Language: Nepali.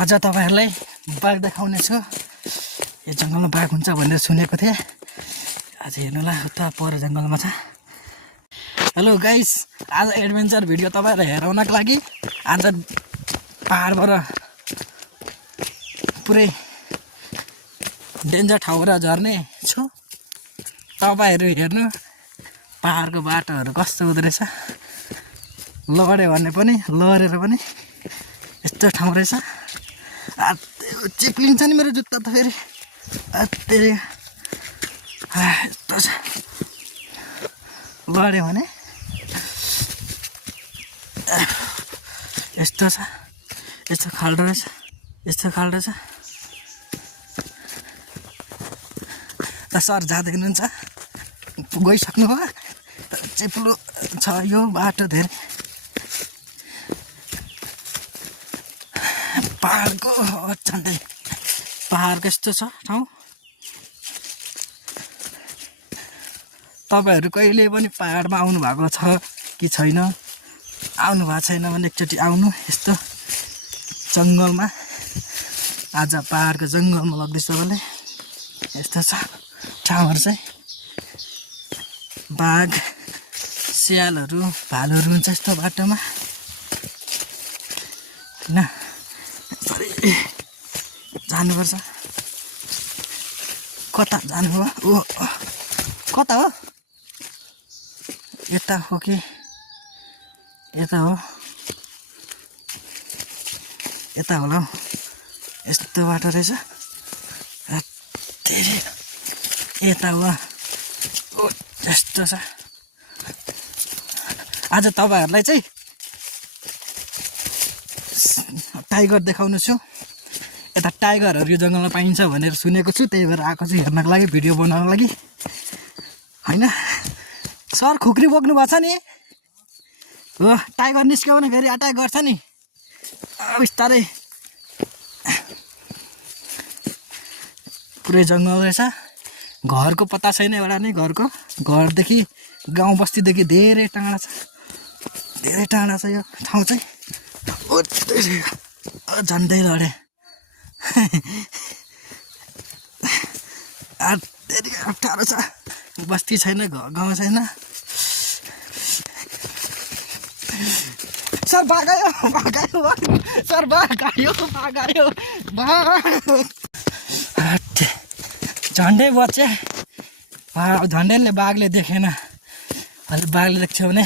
आज तपाईहरुलाई बाघ देखाउने छु। यो जंगलमा बाघ हुन्छ भनेर सुनेको थिए। आज हेर्नुला उता पर जंगलमा छ। हेलो गाइस, आज एडभेन्चर भिडियो तपाईहरुलाई हेराउनको लागि आज पहाडबाट पुरै डेन्जर ठाउँबाट झर्ने छु। तपाईहरु हेर्नु पहाडको बाटोहरु कस्तो हुँदो रहेछ। लड्यो भने पनि लडेर पनि यस्तो ठाउँ रहेछ। चिप्लिन्छ नि मेरो जुत्ता त फेरि। यस्तो छ, लड्यो भने यस्तो छ, यस्तो खाल्डो रहेछ, यस्तो खाल्डो छ। त सर जाँदै हुनुहुन्छ, गइसक्नु भयो। चिप्लो छ यो बाटो धेरै। पहाडको झन्डै पहाडको यस्तो छ ठाउँ। तपाईहरु कहिले पनि पहाडमा आउनु भएको छ कि छैन? आउनु भएको छैन भने एकचोटि आउनु। यस्तो जंगलमा आज पहाडको जंगलमा लग्दैछ भने यस्तो छ ठाउँहरु चाहिँ। बाघ, स्यालहरु, भालुहरु हुन्छ यस्तो बाटोमा। हैन, जानुपर्छ। कता जानु हो? ओ कता हो? यता हो कि यता हो? यता होला हौ। यस्तो बाटो रहेछ। यता हो। ओ यस्तो छ। आज तपाईहरुलाई चाहिँ टाइगर देखाउनु छु। यता टाइगरहरु यो जंगलमा पाइन्छ भनेर सुनेको छु, त्यही भएर आएको छु हेर्नको लागि, भिडियो बनाउनको लागि। हैन सर, खुक्री बोक्नु भएको छ नि? हो, टाइगर निस्क्यो भने फेरि अट्याक गर्छ नि। बिस्तारै पुरै जंगल रहेछ। घरको पत्ता छैन एउटा नै। घरदेखि गाउँ बस्तीदेखि धेरै टाढा छ। धेरै टाढा छ यो ठाउँ चाहिँ। झन्डै लडे। अप्ठ्यारो छ। बस्ती छैन, गाउँ छैन। सर भागायो, सर भागायो। झन्डै बचे। झन्डैले बाघले देखेन। अहिले बाघले देख्छ भने